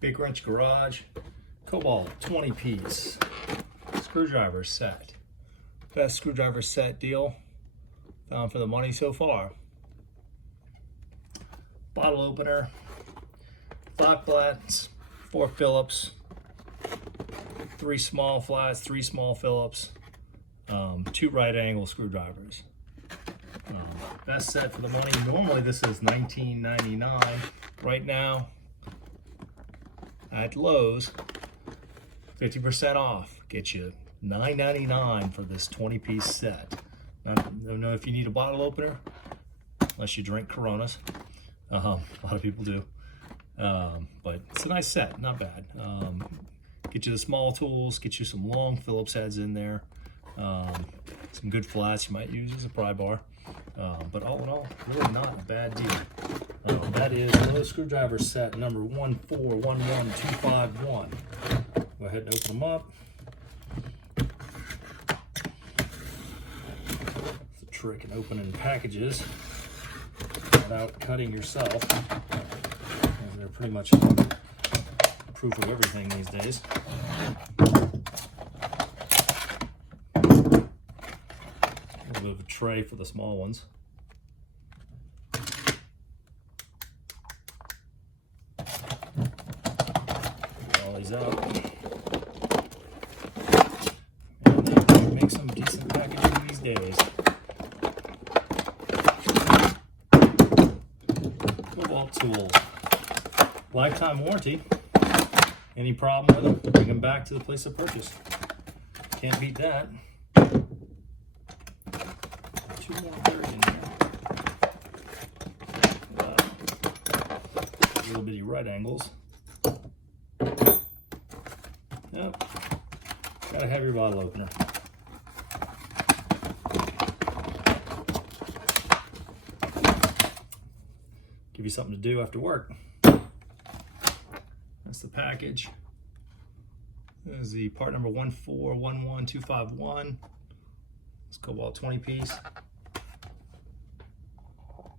Big Wrench Garage, Kobalt 20-piece screwdriver set. Best screwdriver set deal found for the money so far. Bottle opener, 5 flats, 4 Phillips, 3 small flats, 3 small Phillips, 2 right angle screwdrivers. Best set for the money. Normally this is $19.99. Right now at Lowe's, 50% off. Get you $9.99 for this 20-piece set. I don't know if you need a bottle opener, unless you drink Coronas. A lot of people do. But it's a nice set, not bad. Get you the small tools, get you some long Phillips heads in there, some good flats you might use as a pry bar. But all in all, really not a bad deal. That is Lowe's screwdriver set number 1411251. Go ahead and open them up. It's a trick in opening packages without cutting yourself. And they're pretty much proof of everything these days. A little bit of a tray for the small ones. Get all these out. And they make some decent packaging these days. Kobalt tools. Lifetime warranty. Any problem with them, bring them back to the place of purchase. Can't beat that. 2 more thirds in here. Little bitty right angles. Yep. Gotta have your bottle opener. Give you something to do after work. That's the package. This is the part number 1411251. It's Kobalt 20-piece.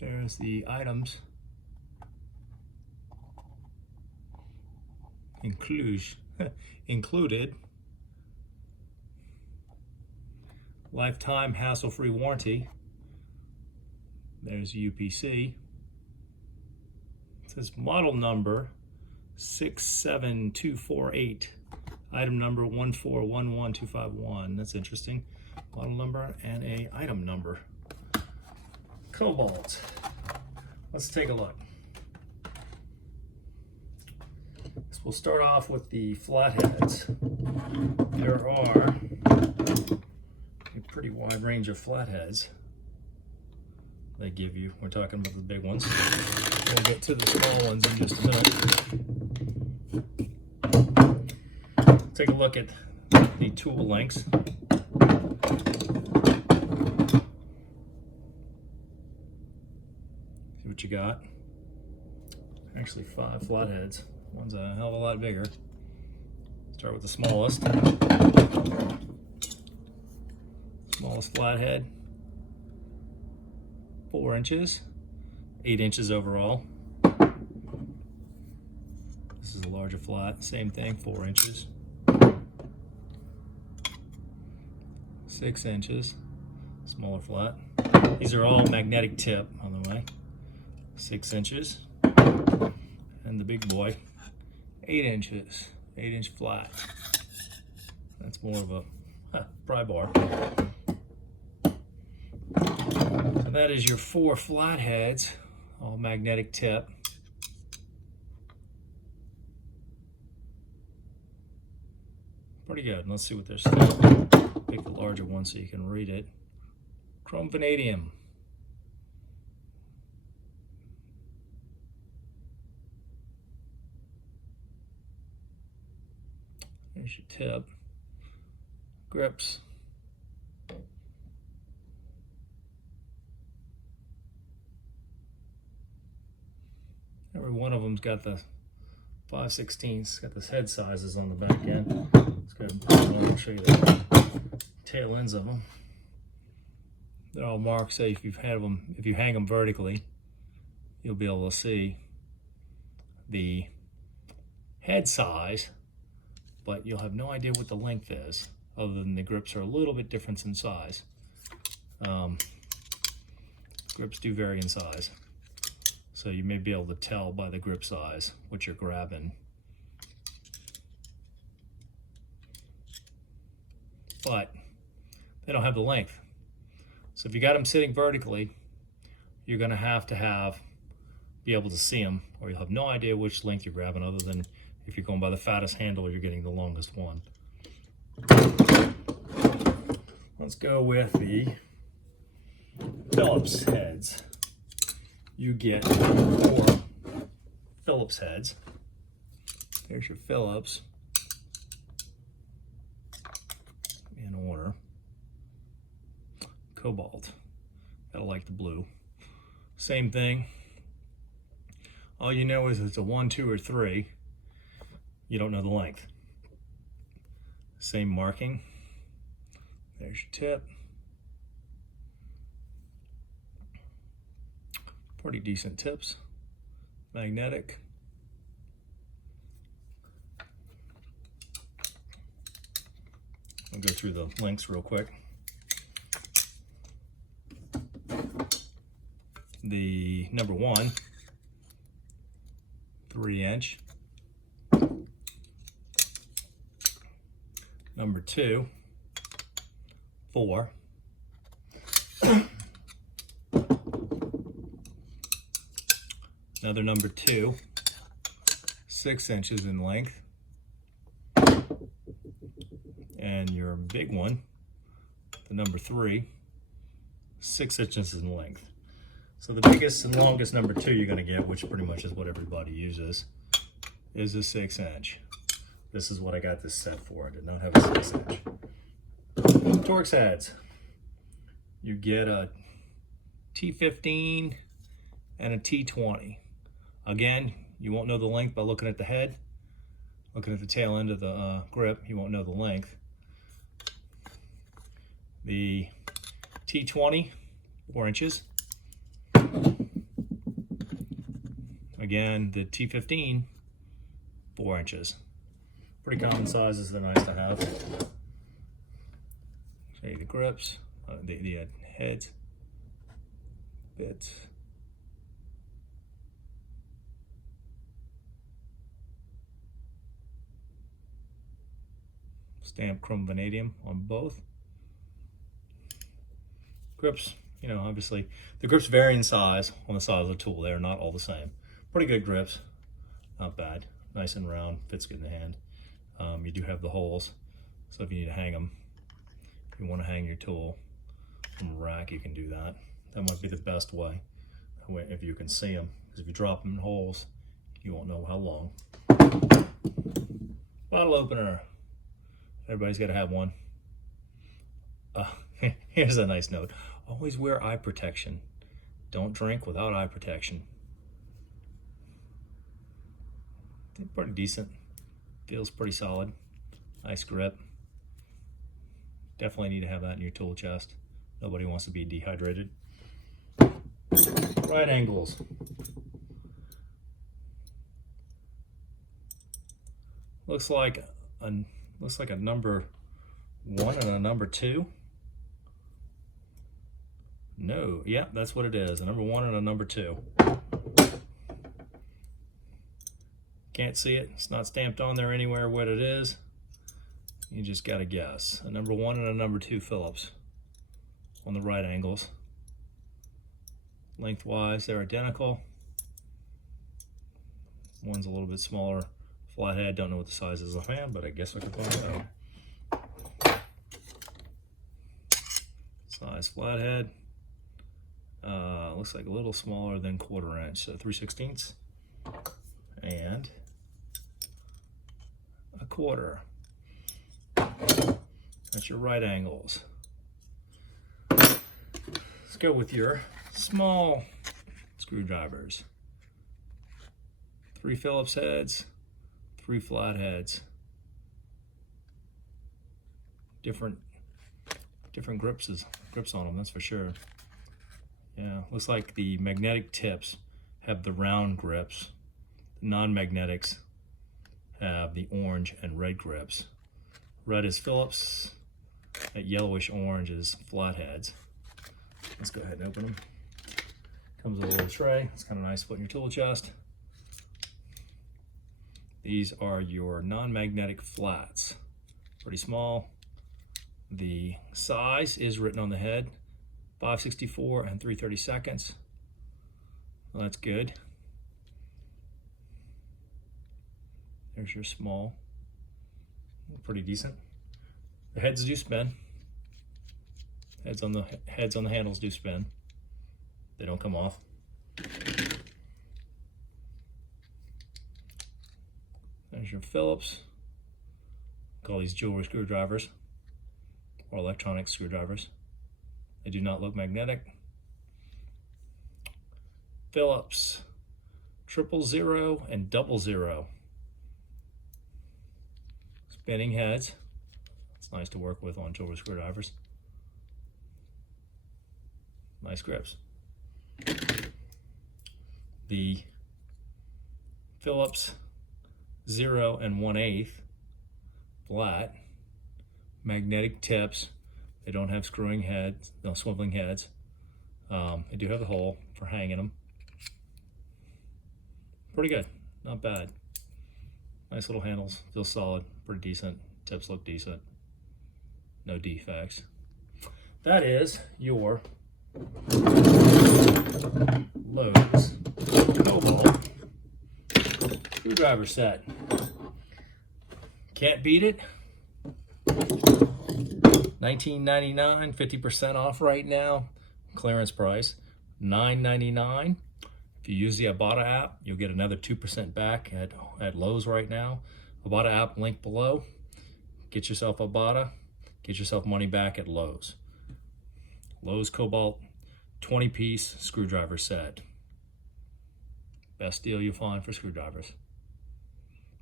There's the items. Included. Lifetime hassle-free warranty. There's UPC. It says model number 67248. Item number 1411251. That's interesting. Model number and a item number. Kobalt. Let's take a look. So we'll start off with the flatheads. There are a pretty wide range of flatheads they give you. We're talking about the big ones. We'll get to the small ones in just a minute. Take a look at the tool lengths. See what you got. Actually 5 flatheads. One's a hell of a lot bigger. Start with the smallest. Smallest flathead. 4 inches. 8 inches overall. This is a larger flat. Same thing, 4 inches. 6 inches. Smaller flat. These are all magnetic tip, on the way. 6 inches. And the big boy, 8 inches. 8-inch flat. That's more of a pry bar. So that is your 4 flatheads, all magnetic tip. Pretty good. Let's see what they're saying. Pick the larger one so you can read it. Chrome vanadium. There's your tip. Grips. Every one of them's got the 5/16. Got the head sizes on the back end. Let's go ahead and put them on and show you the tail ends of them. They're all marked. Say if you've had them, if you hang them vertically, you'll be able to see the head size, but you'll have no idea what the length is, other than the grips are a little bit different in size. Grips do vary in size, so you may be able to tell by the grip size what you're grabbing. But they don't have the length. So if you got them sitting vertically, you're going to be able to see them, or you'll have no idea which length you're grabbing, other than if you're going by the fattest handle, you're getting the longest one. Let's go with the Phillips heads. You get 4 Phillips heads. There's your Phillips in order. Kobalt. Gotta like the blue. Same thing. All you know is it's a 1, 2, or 3. You don't know the length. Same marking. There's your tip. Pretty decent tips. Magnetic. I'll go through the lengths real quick. The number 1, 3-inch. Number 2, 4. Another number 2, 6 inches in length. And your big one, the number 3, 6 inches in length. So the biggest and longest number 2 you're going to get, which pretty much is what everybody uses, is a 6-inch. This is what I got this set for. I did not have a 6-inch. Torx heads. You get a T15 and a T20. Again, you won't know the length by looking at the head. Looking at the tail end of the grip, you won't know the length. The T20, 4 inches. Again, the T15, 4 inches. Pretty common sizes, they're nice to have. Show you the grips, the heads, bits. Stamped chrome vanadium on both. Grips, you know, obviously, the grips vary in size on the size of the tool. They're not all the same. Pretty good grips, not bad. Nice and round, fits good in the hand. You do have the holes, so if you need to hang them, if you want to hang your tool from a rack, you can do that. That might be the best way, if you can see them. Because if you drop them in holes, you won't know how long. Bottle opener. Everybody's got to have one. Here's a nice note. Always wear eye protection. Don't drink without eye protection. Pretty decent. Feels pretty solid. Nice grip. Definitely need to have that in your tool chest. Nobody wants to be dehydrated. Right angles. Looks like a number 1 and a number 2. No, yeah, that's what it is. A number 1 and a number 2. Can't see it. It's not stamped on there anywhere what it is. You just got to guess. A number 1 and a number 2 Phillips on the right angles. Lengthwise, they're identical. One's a little bit smaller. Flathead, don't know what the size is of the hand, but I guess I could find out. Size flathead. Looks like a little smaller than 1/4 inch, so 3/16. And 1/4. That's your right angles. Let's go with your small screwdrivers. 3 Phillips heads, 3 flat heads. Different grips on them, that's for sure. Yeah, looks like the magnetic tips have the round grips. The non-magnetics have the orange and red grips. Red is Phillips, that yellowish orange is flatheads. Let's go ahead and open them. Comes with a little tray. It's kind of nice to put in your tool chest. These are your non-magnetic flats. Pretty small. The size is written on the head, 5/64 and 3/32. Well, that's good. There's your small. Pretty decent. The heads do spin. Heads on the handles do spin. They don't come off. There's your Phillips. Call these jewelry screwdrivers or electronic screwdrivers. They do not look magnetic. Phillips 000 and 00. Spinning heads. It's nice to work with on jewelry screwdrivers. Nice grips. The Phillips 0 1/8 flat, magnetic tips. They don't have screwing heads, no swiveling heads. They do have the hole for hanging them. Pretty good, not bad. Nice little handles, feel solid, pretty decent. Tips look decent, no defects. That is your Lowe's Kobalt screwdriver set. Can't beat it. $19.99, 50% off right now. Clearance price, $9.99. If you use the IBOTTA app, you'll get another 2% back at Lowe's right now. IBOTTA app link below. Get yourself IBOTTA. Get yourself money back at Lowe's. Lowe's Kobalt 20-piece screwdriver set. Best deal you'll find for screwdrivers.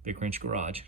Big Wrench Garage.